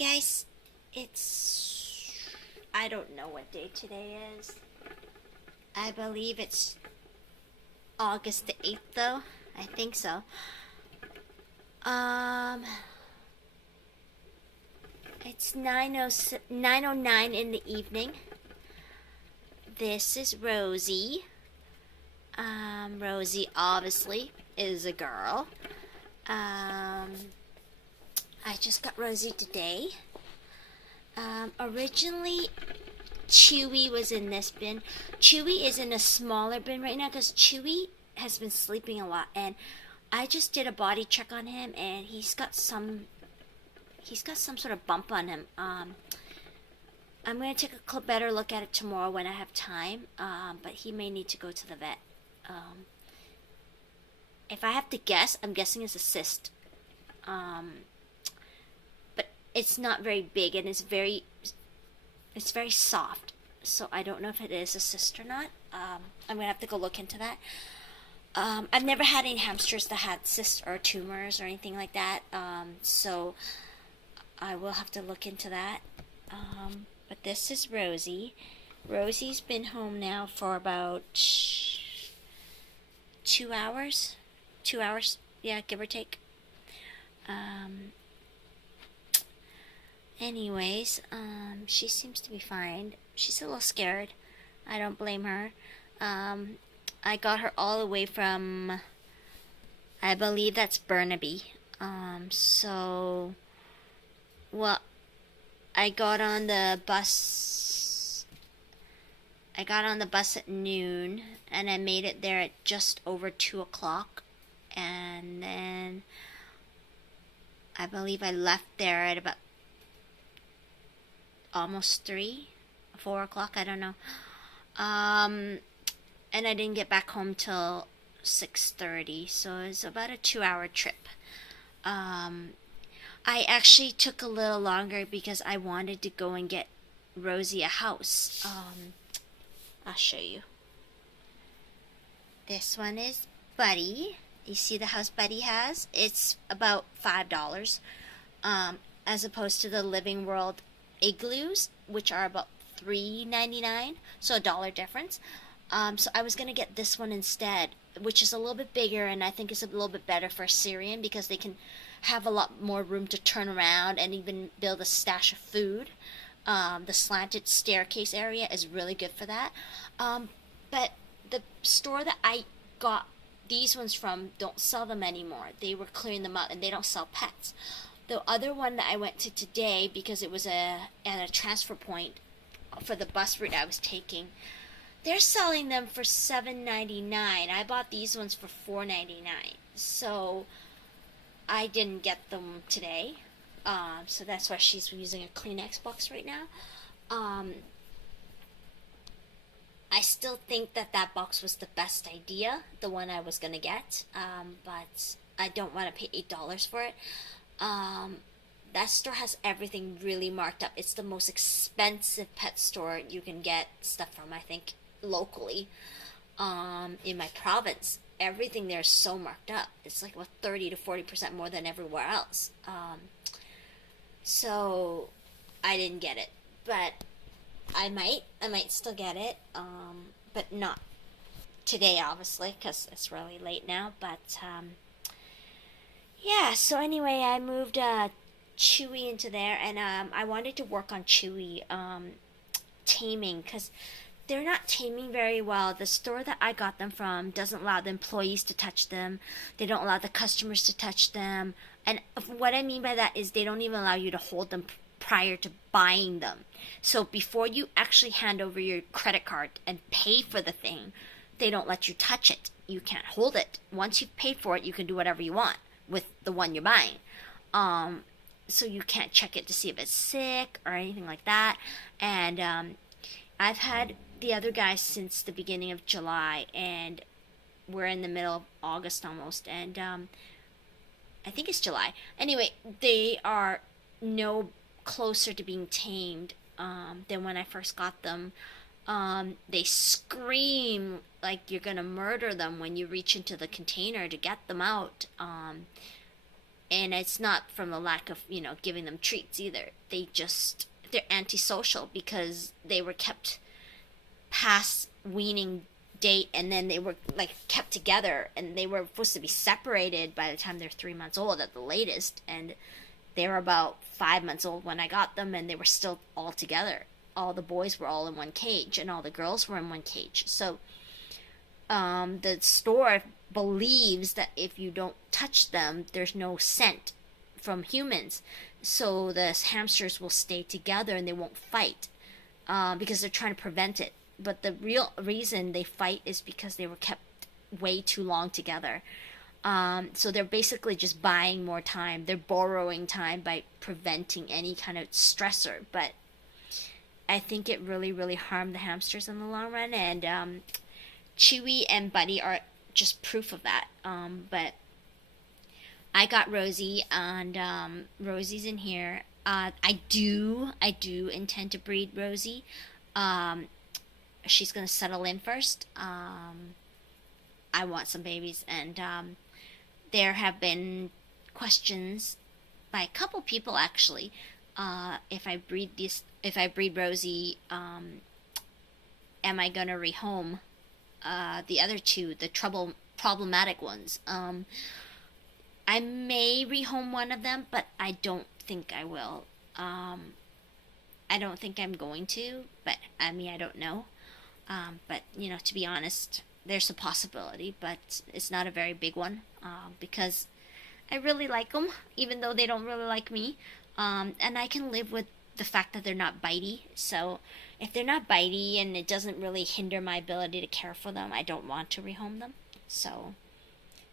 guys, I don't know what day today is. I believe it's August the 8th though. I think so. It's 9:09 in the evening. This is Rosie. Rosie obviously is a girl. I just got Rosie today. Originally, Chewy was in this bin. Chewy is in a smaller bin right now because Chewy has been sleeping a lot, and I just did a body check on him, and he's got some sort of bump on him. I'm gonna take a better look at it tomorrow when I have time. But he may need to go to the vet. If I have to guess, I'm guessing it's a cyst. But it's not very big, and it's very soft. So I don't know if it is a cyst or not. I'm gonna have to go look into that. I've never had any hamsters that had cysts or tumors or anything like that. So I will have to look into that. But this is Rosie. Rosie's been home now for about 2 hours. 2 hours, yeah, give or take. Anyways, she seems to be fine. She's a little scared. I don't blame her. I got her all the way from, I believe that's Burnaby. Well, I got on the bus at noon, and I made it there at just over 2 o'clock. And then I believe I left there at about almost 4 o'clock, I don't know. And I didn't get back home till 6:30, so it was about a 2-hour trip. I actually took a little longer because I wanted to go and get Rosie a house. I'll show you. This one is Buddy. You see the house Buddy has? It's about $5, as opposed to the Living World igloos, which are about $3.99, so $1 difference. So I was gonna get this one instead, which is a little bit bigger, and I think is a little bit better for a Syrian because they can have a lot more room to turn around and even build a stash of food. The slanted staircase area is really good for that. But the store that I got these ones from don't sell them anymore. They were clearing them out, and they don't sell pets. The other one that I went to today, because it was at a transfer point for the bus route I was taking, they're selling them for $7.99. I bought these ones for $4.99. So I didn't get them today. So that's why she's using a Kleenex box right now. I still think that box was the best idea, the one I was going to get. But I don't want to pay $8 for it. That store has everything really marked up. It's the most expensive pet store you can get stuff from, I think, locally. In my province, everything there is so marked up. It's like 30 to 40% more than everywhere else. So I didn't get it, but I might still get it, but not today, obviously, because it's really late now. But yeah. So anyway, I moved Chewy into there, and I wanted to work on Chewy taming, because they're not taming very well. The store that I got them from doesn't allow the employees to touch them. They don't allow the customers to touch them. And what I mean by that is they don't even allow you to hold them prior to buying them. So before you actually hand over your credit card and pay for the thing, they don't let you touch it. You can't hold it. Once you've paid for it, you can do whatever you want with the one you're buying. So you can't check it to see if it's sick or anything like that. And I've had the other guys since the beginning of July, and we're in the middle of August almost, and I think it's July. Anyway, they are no closer to being tamed than when I first got them. They scream like you're gonna murder them when you reach into the container to get them out. And it's not from the lack of, giving them treats either. They're antisocial because they were kept past weaning date, and then they were like kept together, and they were supposed to be separated by the time they're 3 months old at the latest, and they were about 5 months old when I got them, and they were still all together. All the boys were all in one cage, and all the girls were in one cage. So the store believes that if you don't touch them, there's no scent from humans, so the hamsters will stay together and they won't fight, because they're trying to prevent it. But the real reason they fight is because they were kept way too long together. So they're basically just buying more time. They're borrowing time by preventing any kind of stressor. But I think it really, really harmed the hamsters in the long run. And Chewy and Buddy are just proof of that. But I got Rosie, and Rosie's in here. I do intend to breed Rosie. She's gonna settle in first. I want some babies, and there have been questions by a couple people actually. If I breed Rosie, am I gonna rehome the other two, the problematic ones? I may rehome one of them, but I don't think I will. I don't think I'm going to, but I don't know. But, to be honest, there's a possibility, but it's not a very big one, because I really like them, even though they don't really like me. And I can live with the fact that they're not bitey. So if they're not bitey and it doesn't really hinder my ability to care for them, I don't want to rehome them. So,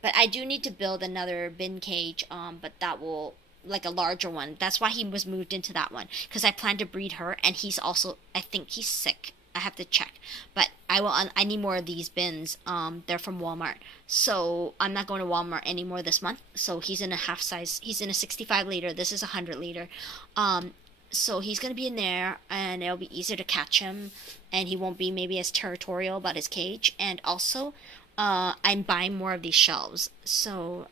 but I do need to build another bin cage, but that will, like a larger one. That's why he was moved into that one, because I plan to breed her, and he's also, I think he's sick. I have to check, but I need more of these bins. They're from Walmart, so I'm not going to Walmart anymore this month. So he's in a half size. He's in a 65 liter. This is a 100 liter. So he's gonna be in there, and it'll be easier to catch him, and he won't be maybe as territorial about his cage. And also, I'm buying more of these shelves. So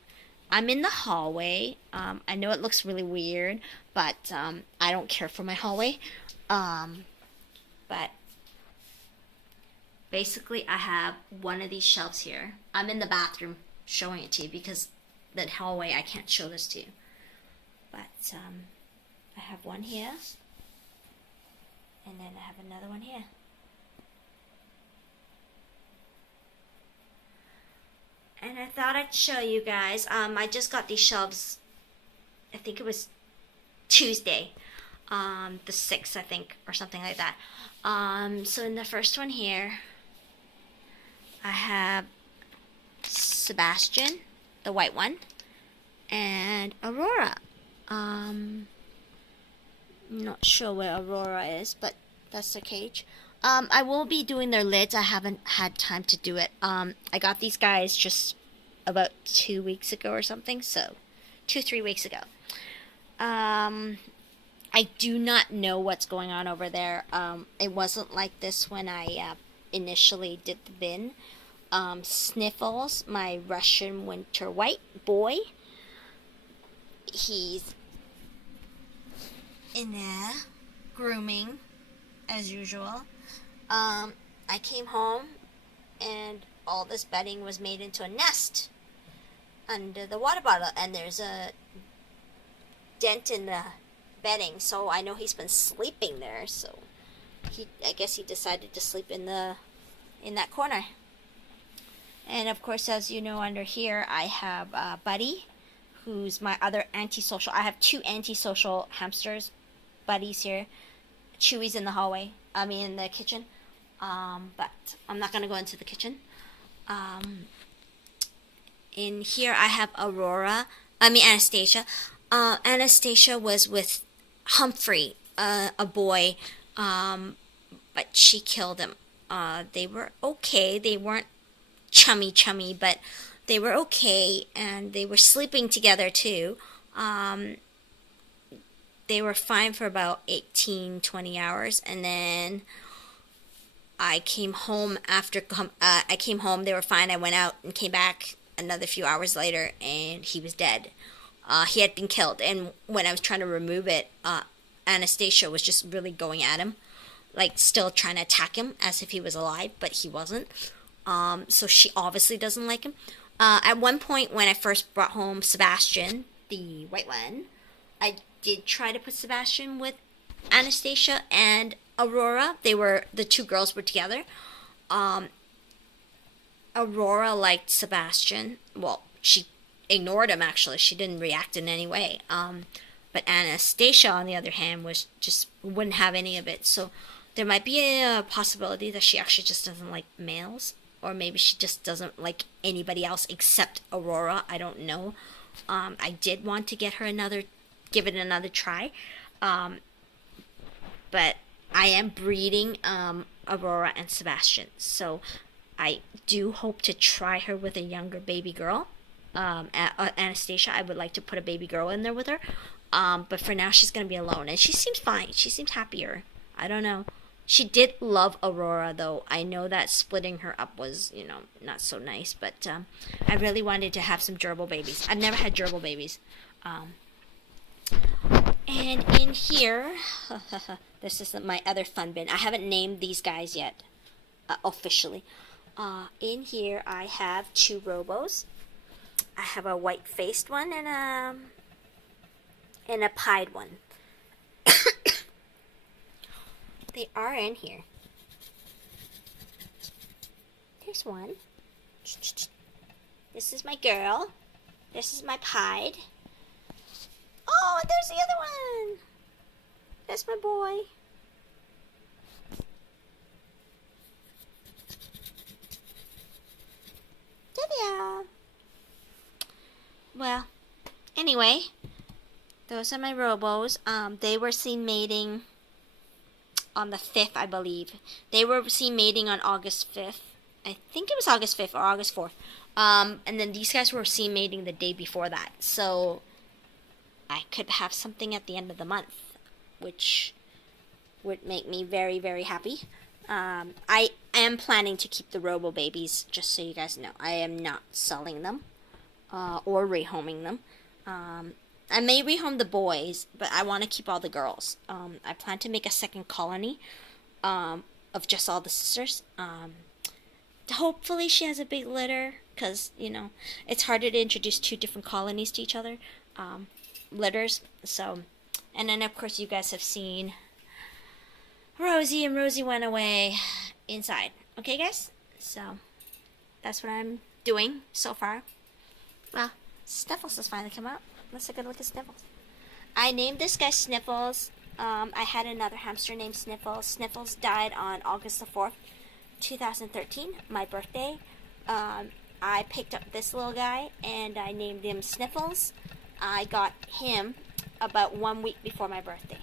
I'm in the hallway. I know it looks really weird, but I don't care for my hallway. But basically, I have one of these shelves here. I'm in the bathroom showing it to you because the hallway, I can't show this to you. But I have one here, and then I have another one here. And I thought I'd show you guys. I just got these shelves, I think it was Tuesday, the 6th, I think, or something like that. So in the first one here, I have Sebastian, the white one, and Aurora. I'm not sure where Aurora is, but that's the cage. I will be doing their lids. I haven't had time to do it. I got these guys just about 2 weeks ago or something, so 2-3 weeks ago. I do not know what's going on over there. It wasn't like this when I initially did the bin. Sniffles, my Russian winter white boy, he's in there grooming as usual. I came home and all this bedding was made into a nest under the water bottle, and there's a dent in the bedding, so I know he's been sleeping there. So I guess he decided to sleep in that corner. And of course, as you know, under here I have Buddy, who's my other antisocial. I have 2 antisocial hamsters. Buddy's here. Chewy's in the hallway. In the kitchen. But I'm not gonna go into the kitchen. In here I have Anastasia. Anastasia was with Humphrey, a boy, but she killed him. They were okay. They weren't chummy, but they were okay, and they were sleeping together too. They were fine for about 18-20 hours, and then I came home they were fine. I went out and came back another few hours later, and he was dead. He had been killed, and when I was trying to remove it, Anastasia was just really going at him, like still trying to attack him as if he was alive, but he wasn't. So she obviously doesn't like him. At one point, when I first brought home Sebastian, the white one, I did try to put Sebastian with Anastasia and Aurora. The two girls were together. Aurora liked Sebastian. Well, she ignored him actually. She didn't react in any way. But Anastasia, on the other hand, was just wouldn't have any of it. So there might be a possibility that she actually just doesn't like males, or maybe she just doesn't like anybody else except Aurora. I don't know. I did want to give it another try. But I am breeding Aurora and Sebastian, so I do hope to try her with a younger baby girl. Anastasia, I would like to put a baby girl in there with her. But for now, she's going to be alone. And she seems fine. She seems happier. I don't know. She did love Aurora, though. I know that splitting her up was, not so nice. But I really wanted to have some gerbil babies. I've never had gerbil babies. And in here, this is my other fun bin. I haven't named these guys yet, officially. In here, I have two robos. I have a white-faced one and a pied one. They are in here. There's one. This is my girl. This is my pied. Oh, there's the other one. That's my boy. There they are. Well, anyway, those are my robos. They were seen mating on the 5th, I believe. They were seen mating on August 5th. I think it was August 5th or August 4th. And then these guys were seen mating the day before that. So I could have something at the end of the month, which would make me very, very happy. I am planning to keep the robo babies, just so you guys know. I am not selling them or rehoming them. I may rehome the boys, but I want to keep all the girls. I plan to make a second colony of just all the sisters. Hopefully she has a big litter, because, it's harder to introduce two different colonies to each other. Litters. So, and then, of course, you guys have seen Rosie, and Rosie went away inside. Okay, guys? So, that's what I'm doing so far. Well, Sniffles has finally come out. Let's take a look at Sniffles. I named this guy Sniffles. I had another hamster named Sniffles. Sniffles died on August the 4th, 2013, my birthday. I picked up this little guy, and I named him Sniffles. I got him about 1 week before my birthday.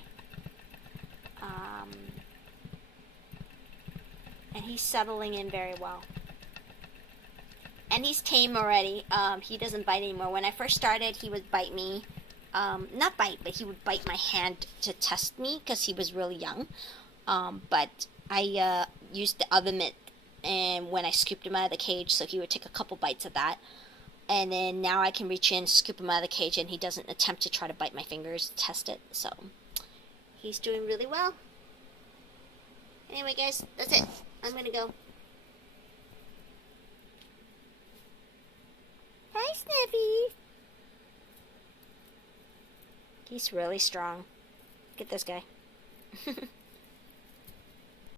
And he's settling in very well. And he's tame already. He doesn't bite anymore. When I first started, he would bite me. Not bite, but he would bite my hand to test me because he was really young. But I used the oven mitt, and when I scooped him out of the cage, so he would take a couple bites of that. And then now I can reach in, scoop him out of the cage, and he doesn't attempt to try to bite my fingers to test it. So he's doing really well. Anyway, guys, that's it. I'm going to go. Hi, Sniffy. He's really strong. Get this guy.